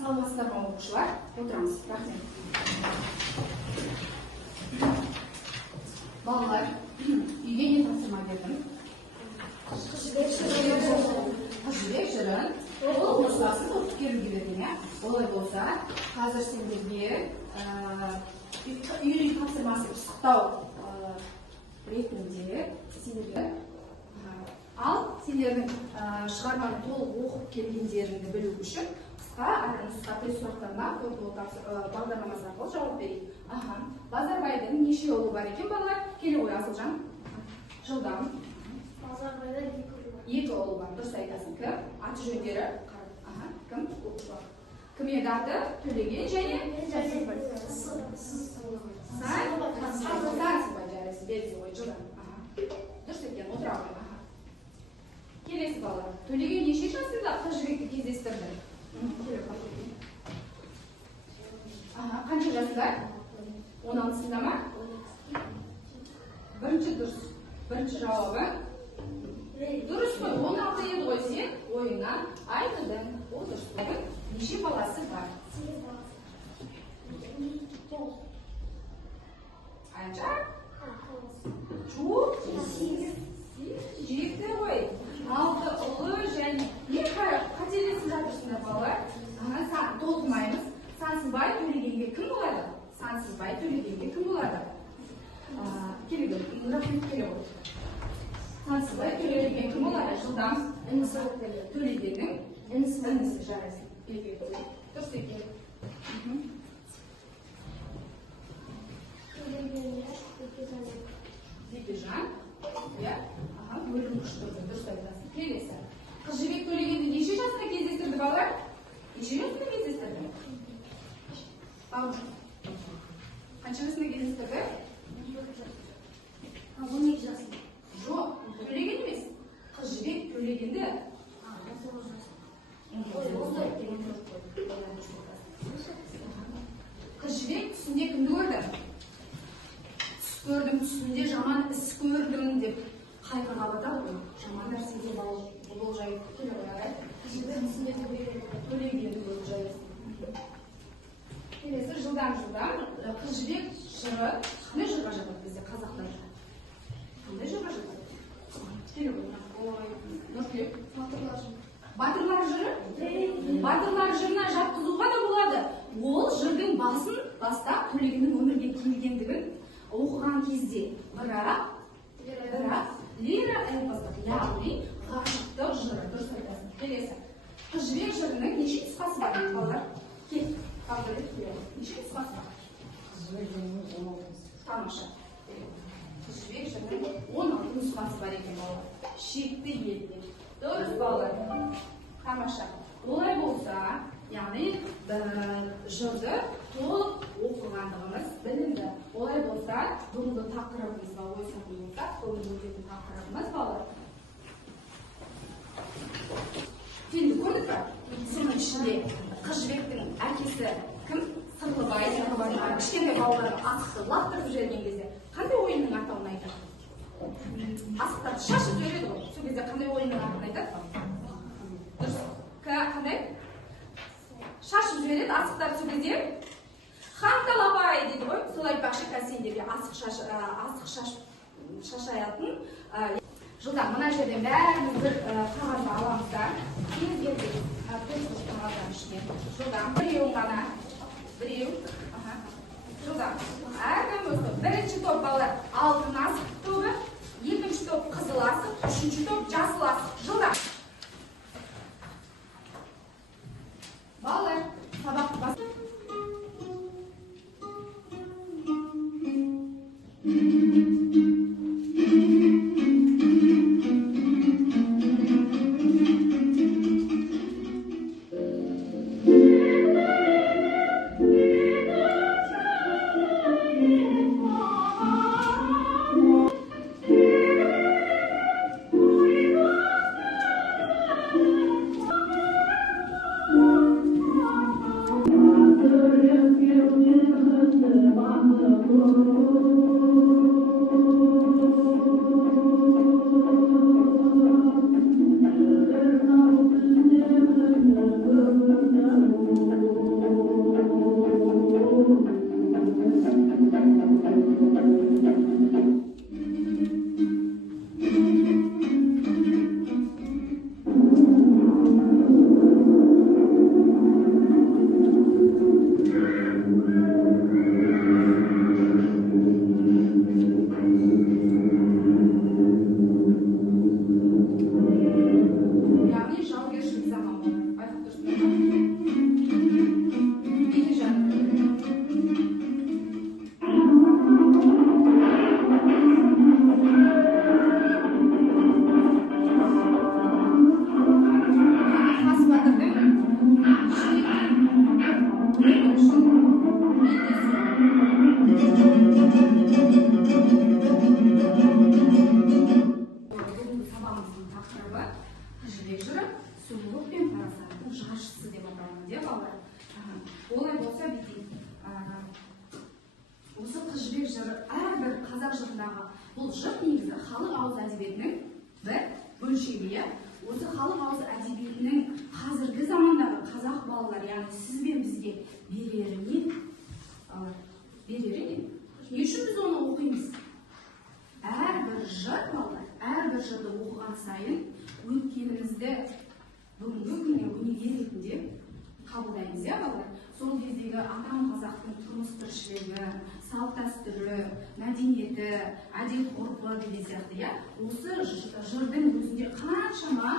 Саламатсыздар ма оқушылар? Отырамыз. Рахмет. Балалар, үйге не тапсырма бердім? Қыз жібек жырын оқушыларсыз оқып келуге берген, иә? Олай болса, қазір сендерге үй тапсырмасы пысықтау ретінде сендерге ал сендердің шығарманы толық оқып келгендеріңді білу үшін қысқа нұсқа тест сұрақтарына бағдарламасы арқылы жауап берейік. Базарбайдың неше ұлы бар екен, балалар? Келе ғой, Асылжан. Жылдам. Базарбайда 2 ұлы бар. Дұрыс айтасың. Кім? Аты жөндері? Кім? Кім еді аты? Төлеген және? Сансызбай жарайсыз. Берді ғой, жылдам. Дұрыс екен, отыра ғой. Келесі балалар. Төлеген неше жасында қыз жібекті кездестірді? Қанша жасында? 16-сында ма? Бірінші дұрыс. Бірінші жауабы? Дұрыс қой, 16 еді ғой, сен ойыңнан айтыдың. Ол дұрыс қой. Неше баласы бар? 9. Қанша? Жоқ. 7 ғой. 6 ұлы және не қателесіп жатырсыңдар балалар? Толқымаймыз. Сансызбай Төлегенге кім болады? Сансызбай Төлегенге кім болады? Келе ғой, рахмет келе ғой. Сансызбай Төлегенге кім болады? Жылдам. Төлегеннің інісі жарайсың. Дұрыс екен. Бекежан. Бөлім күштірді. Дұрыс айтасың. Келесі. Қыз жібек Төлегенді неше жасында кездестірді балалар? Неше жасында кездестірді? Қанша жасында кездестірді? 12 жасында. Жоқ, Төлеген емес. Қыз жібек Төлегенді. Қыз жібек түсінде кімді көрді? Түс көрдім, түсінде жаман іс көрдім деп қайғыға батады ғой. Жаман нәрсеге болжай келе қояды. Төлегенді болжайсың. Келесі жылдан қыз жібек жыры қандай жырға жатады бізде қазақтар? Қандай жырға жатады? Келе қой. Нұртілек. Батырлар жыры? Батырлар жырына жатқызуға да болады. Ол жырдың баста Төлегеннің өмірге келгендігін оқыған кезде. Бірақ лира эпостық, яғни ғашықтық жыры. Дұрыс айтасың. Келесі. Қыз жібек жырының неше нұсқасы бар? Балалар, кел. Неше нұсқасы бар? Тамаша. Қыз жібек жырының 16 нұсқасы бар екен балалар. Шекті елде. Дұрыс балалар. Тамаша. Олай болса, яғни жырды толық оқығандығымыз білінді. Олай болса, бүгінгі тақырыбымызға ойсатын болсақ, бүгінгі өтетін тақырыбымыз балалар. Фильмді көрдік пе? Соның ішінде қыз жібектің әкесі кім? Сырлыбай. Кішкентай балаларды асықты лақтырып жіберген кезде қандай ойынның атауын айтады? Асықтарды шашып жібереді ғой. Сол кезде қандай ойынның атын айтады? Дұрыс. Қандай? Шашып жібереді асықтарды сол кезде. Ханталапай дейді ғой. Солай бақшы сендерге асық шашаятын. Жылдан мына жерден бәріміз бір қағазды аламыздар. Жылдан біреу ғана. Біреу. Жылдан. Әркім өсті. Бірінші топ балалар алтын асық тобы, екінші топ қызыл асық, үшінші топ жасыл асық. Жылдан. Балалар, сабақты басты. сұлулық пен парасаттың жаршысы деп атаймын деп балалар. Олай болса бүйтейік. Осы Қыз жібек жыры әрбір қазақ жырындағы бұл жыр негізі халық ауыз әдебиетінің бір бөлшегі. Осы халық ауыз әдебиетінің қазіргі замандағы қазақ балалар, яғни сіз бен бізге берері не? Не үшін біз оны оқимыз? Әрбір жыр балалар, әрбір жырды оқыған сайын өткенімізді бүгінгі күнге өнеге ретінде қабылдаймыз, балалар. Сол кездегі атам қазақтың тұрмыс тіршілігі, салт дәстүрі, мәдениеті, әдет-ғұрпы деген сияқты, осы жырдың өзінде қаншама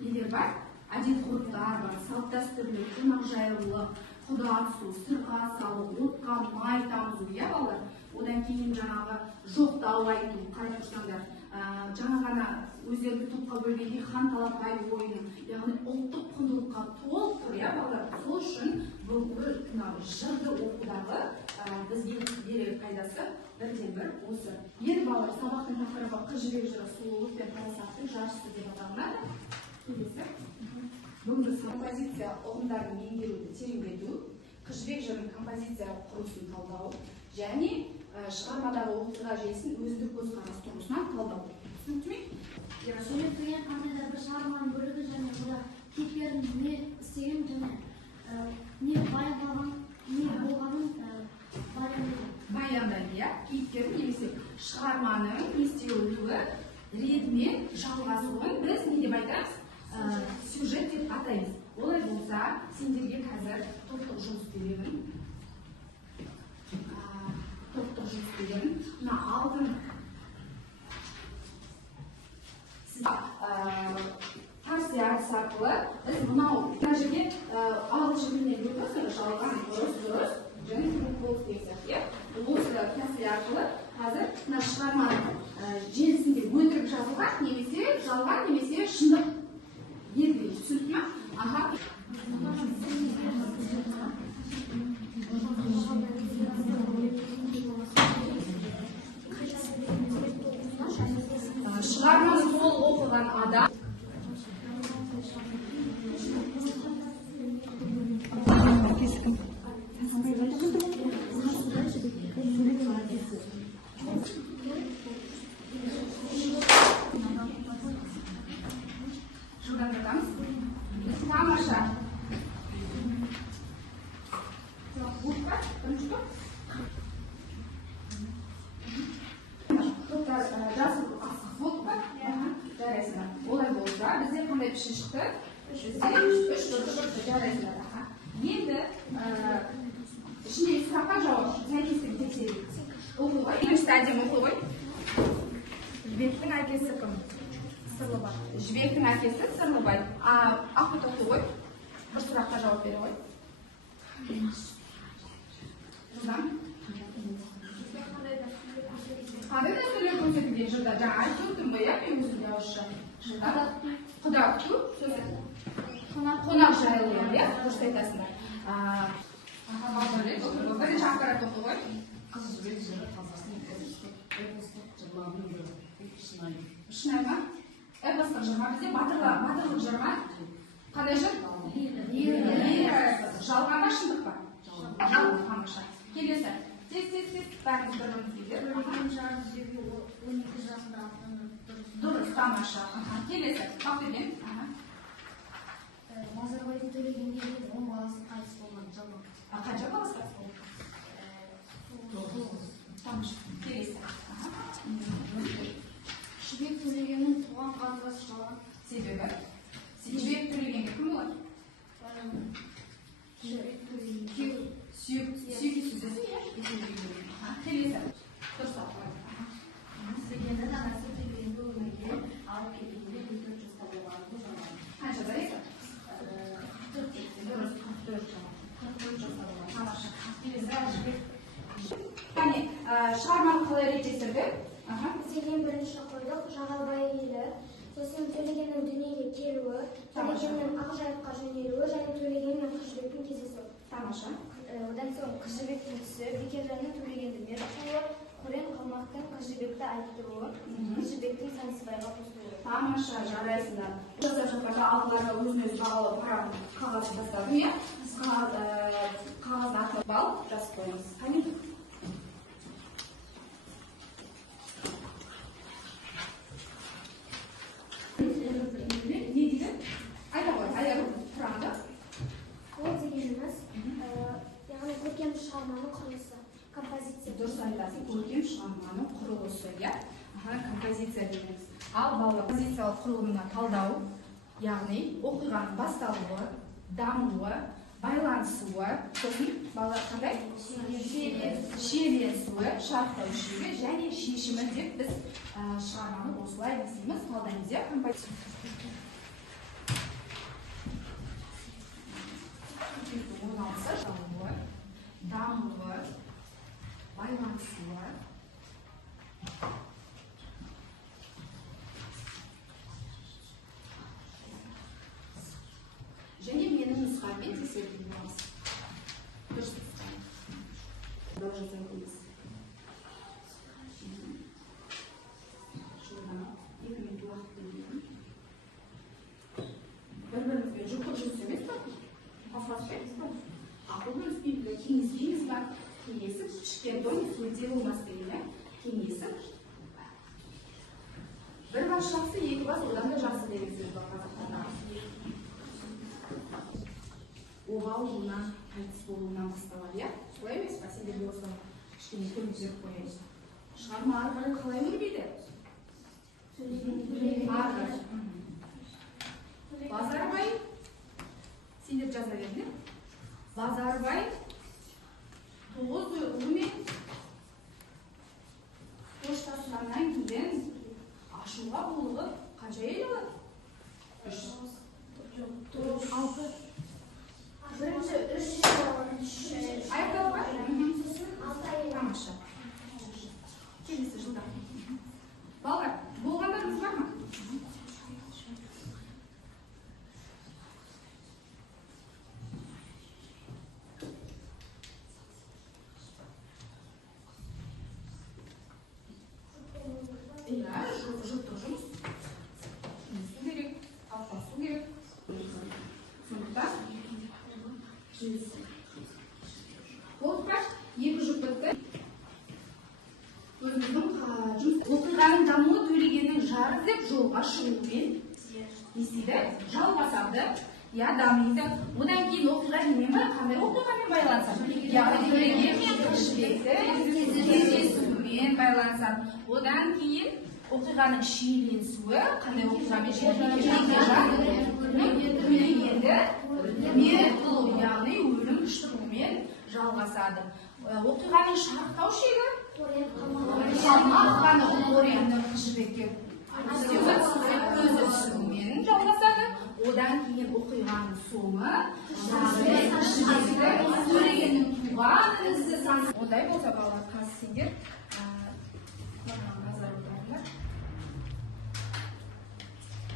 нелер бар? Әдет-ғұрыптар бар, салт дәстүрлі, қонақжайлылық, құда түсу, сырға салу, отқа май тамызу, балалар. Одан кейін жаңағы жоқтау айту, қарай тұрсаңдар, жаңа ғана өздерді топқа бөлгенде хан талапай ойыны, яғни ұлттық құндылыққа толық тұр, балалар. Сол үшін бүгінгі жырды оқудағы бізге берер пайдасы бірден-бір осы. Енді балалар, сабақтың тақырыбы Қыз жібек жыры сұлулық пен парасаттың жаршысы деп аталынады. Бүгінгі композиция ұғымдарын меңгеруді тереңдету, Қыз жібек жырының композициялық құрылысын талдау және шығармадағы оқиға желісін өзіндік көзқарас тұрғысынан талдау. Түсінікті ме? Суреттеген қандай да бір шығарманың бөлігі және онда кейіпкердің не істеген және не баяндалған, не болғанын баяндайды, кейіпкердің немесе шығарманың не істеуі ретімен жалғасуын біз не деп айтамыз? Сюжет деп атаймыз. Олай болса, сендерге қазір топтық жұмыс беремін. Мына алтын парсы әдісі арқылы біз мынау жерге ағылшынмен көрдіңіздер, жалған, дұрыс, және толық деген сияқты. Осы тәсіл арқылы қазір мына шығарманың желісінде өтірік жазылған, немесе жалған, немесе шындық белгілейді. Түсінікті ме? Шығарманы толық оқыған адам тамаша. Олай болса, бізде қандай пішін шықты? Бізде 3 жарайсыздар. Енді ішіндегі сұраққа жауап, сәйкестігін тексерейік. Оқу ғой, екінші әдем оқу ғой. Жібектің әкесі кім? Сырлыбай. Жібектің әкесі Сырлыбай. Ақбұт оқу ғой. Бір сұраққа жауап бере ғой. Жырдан? Қандай да сөйлеу көрсетілген жырда? Жаңа айтып өттім ғой, мен өзімде ауызша. Құда күту, қонақ жайлы, дұрыс айтасыңдар. Бірінші ақпарат оқу ғой. Қыз жібек жыры қазақстан эпостық жырларының бірі. Шынайы ма? Эпостық жыр ма? Бізде батырлық жыр ма? Қандай жыр? Жалған ба, шындық па? Жалған. Тамаша. Келесі. Тез, бәріміз бір-бірімізге. Дұрыс, тамаша. Келесі. Бақберген. Назарбаев төлегенге 10 баласы қайтыс болған жалған. Қанша баласы қайтыс болған? Тамаша. Келесі. Жібек төлегеннің туған қарындасы жалған. Себебі? Жібек төлегенге кім болады? Жібек төлеген. Сүйекті сөзі. Келесі. Дұрыс. Сүйгенді анасы төлегенді өмірге алып кеткенде 4 жаста болғаны жалған. Қаншада еді? 44 жаста болған. Тамаша. Келесі. Шығарманы қалай реттестірді? Деген бірінші қойдық, Жағалбай елі, сосын Төлегеннің дүниеге келуі, Төлегеннің Ақжайыққа жөнелуі және Төлеген мен Қыз жібектің кездесуі. Тамаша. Одан соң Қыз жібектің түсі, Бекежанның Төлегенді мерт қылуы, Қорен Қалмақтың Қыз жібекті айттыруы, Қыз жібектің Сансызбайға қосылуы. Тамаша, жарайсыңдар. Жасап жатқанда алдыларға өзін-өзі бағалау программа қағазын бастадым, иә? Қағаздың артына бал жазып қоямыз. Қане? Не дейді? Айта қой, аяғы тұрады. Ол дегеніміз, яғни көркем шығарманың құрылысы, композиция. Дұрыс айтасың, көркем шығарманың құрылысы, иә? Композиция дейміз. Ал балалар композициялық құрылымына талдау, яғни оқиғаның басталуы, дамуы, байланысуы, сосын балалар қандай? Шиеленісуі, шарықтау шегі және шешімі деп біз шығарманы осылай дейміз, талдаймыз, иә? Ойланысы, дамуы, байланысуы, және менің нұсқаммен тексерген боласыз. Дұрыс дұрыс жазайық. Шодан 2 минут уақыт беремін. Бір-бірімізбен жұқтық жұмыс емес пе? Қосласпаймыз ба? Ақылымыз бейбілі кеңеспейміз ба? Кеңесіп, ішкен дойын сөйде болмас деген, кеңесіп. Бір бас жақсы, екі бас одан да жақсы деген сөз бар қазақтарда. Оғалуынан, қайтыс болуынан басталар, иә? Солай емес па? Сендерге осы кішкене көмектеп қояйыз. Шығарма ары қарай қалай өрбиді? Ары. Базарбай, сендер жаза бердіңдер. Базарбай 9 ұлымен қоштасқаннан кейін ашуға булығып қанша ел алады? 6. Бірінші 3 Аяқталып ба? сосын 6 ай. Тамаша. Келесі жылда. Балалар, болғандарыңыз бар ма? Иә, жұптық жұмыс. Кеңесу керек, талқыласу керек. Сондықтан болды ба? 2 жұп бітті. Өзіміздің жұмыс оқиғаның дамуы төлегеннің жары деп жолға шығуымен не істейді? Жалғасады, я дамиды. Одан кейін оқиға немен бар? Қандай оқиғамен байланысады? Яғни төлеген мен Қылышбектің кездесуімен байланысады. Одан кейін оқиғаның шиеленісуі, қандай оқиғамен төлегенді мерт қылу, яғни өлім ұштырумен жалғасады. Оқиғаның шарықтау шегі қаны Қореннің Қылышбекке көзі түсуімен жалғасады. Одан кейін оқиғаның соңы Қылышбектің төлегеннің туған інісі саны. Ондай болса балалар, қазір сендер назар аударыңдар.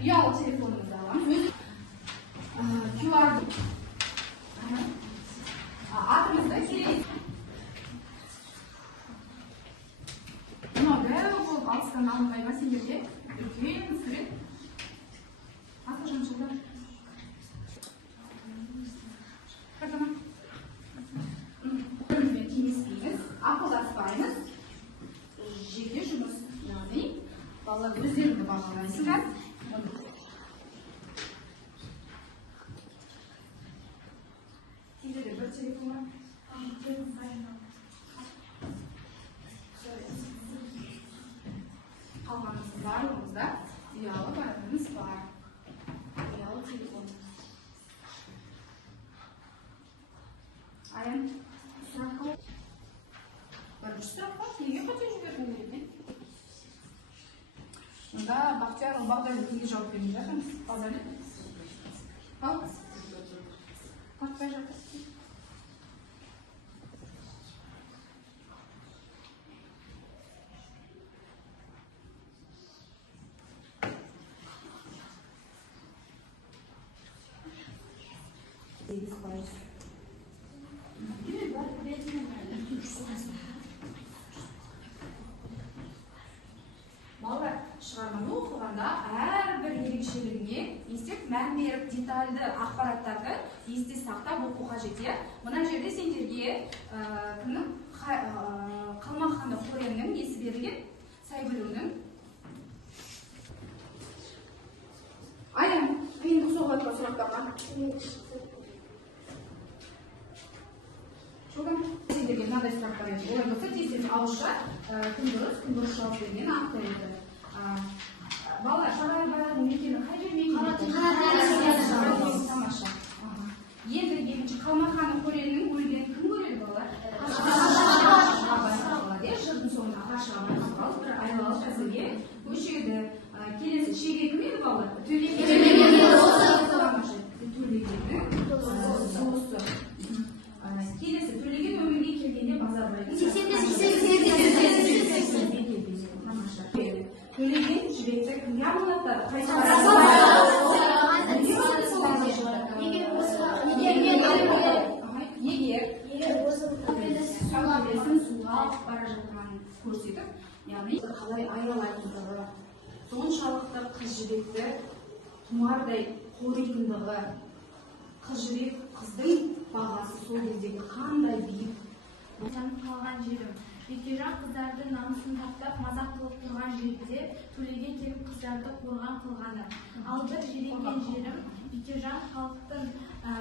Ұялы телефонымызды аламыз. QR атымызды келейік. Мынау дәу болып алыстан алынбай ма сендерге? Үлкен сурет. Аты жаншылдар. Қадама. Бірімізбен кеңеспейміз, ақылдаспаймыз. Жеке жұмыс, яғни балалар өздеріңді бағалайсыңдар. Сендерде бір телефон бар? Қалғанымыз барлығымызда ұялы аппаратымыз бар. Ұялы телефон. Аян, сұрақ қал. Бірінші сұрақ қал, неге қате жібердің деген? Онда Бақтияр Бағдайлы неге жауап бермей жатырмыз? Базарлы? Ал? Қартпай жатыр. Балалар, шығарманы оқығанда әрбір ерекшелігіне детальды ақпараттарды есте сақтап оқу қажет. Мына жерде сендерге Қалмаханды Қореннің есі берілген, Сайгүліңнің қиындық соғады сұрақтарға. Сендерге мынандай сұрақтар еді. Олай болса тез ауызша кім дұрыс жауап берген анықтай еді. Балалар, Шағалбайлардың мекені қай жер мекені? Тамаша. Енді екінші Қалмаханды Қореннің өлгенін кім көреді балалар? Жырдың соңында ғашығы байқап қалып, бір айлалы қазірге көшеді. Келесі шеге кім еді балалар? Төлегеннің досы. Келесі Төлеген өмірге келгенде Базарбайдың Төлеген жібекті кімге аманаттады? Егер суға бара жатқанын көрсетіп, яғни қалай аялайтындығы, соншалықты қыз жібекті тұмардай қоритындығы, қыз жібек қыздың бағасы сол кездегі қандай биік. Жанып қалған жерім. Бекежан қыздарды намысын таптап мазақ қылып тұрған жерде Төлеген келіп қыздарды қорған қылғаны. Ал бір жеренген жерім, Бекежан халықтың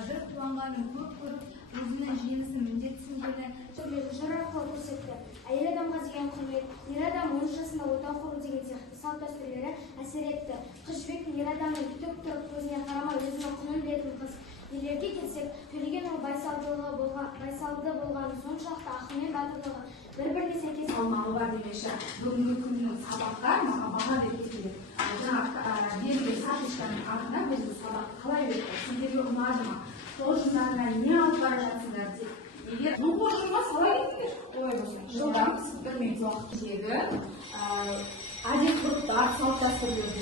бір туанғанын көп көріп, өзінің жеңісін міндетсінгені жыр арқылы көрсетті. Әйел адамға деген құрмет, ер адам 13 жасында отау құру деген сияқты салт дәстүрлері әсер етті. Қыз жібектің ер адамның күтіп тұрып көзіне қарамай өзінің құнын білетін қыз. Ерлерге келсек, Төлеген ол байсалды болғаны соншалықты ақылмен батырлығы бір-біріне сәйкес Алмағы бар демеші, бүгінгі күннің сабаққа маған баға беріп келеді. Жаңағы берілген сатыштардың артында біздің сабақ қалай өтті? Сендерге ұнады ма? Сол жылдарына не алып бара жатсыңдар деп. Егер жылға солай кеттіңдер, олай болсын. Жылдан бір мезет уақыттегі әдет-ғұрыптар, салт дәстүрлерді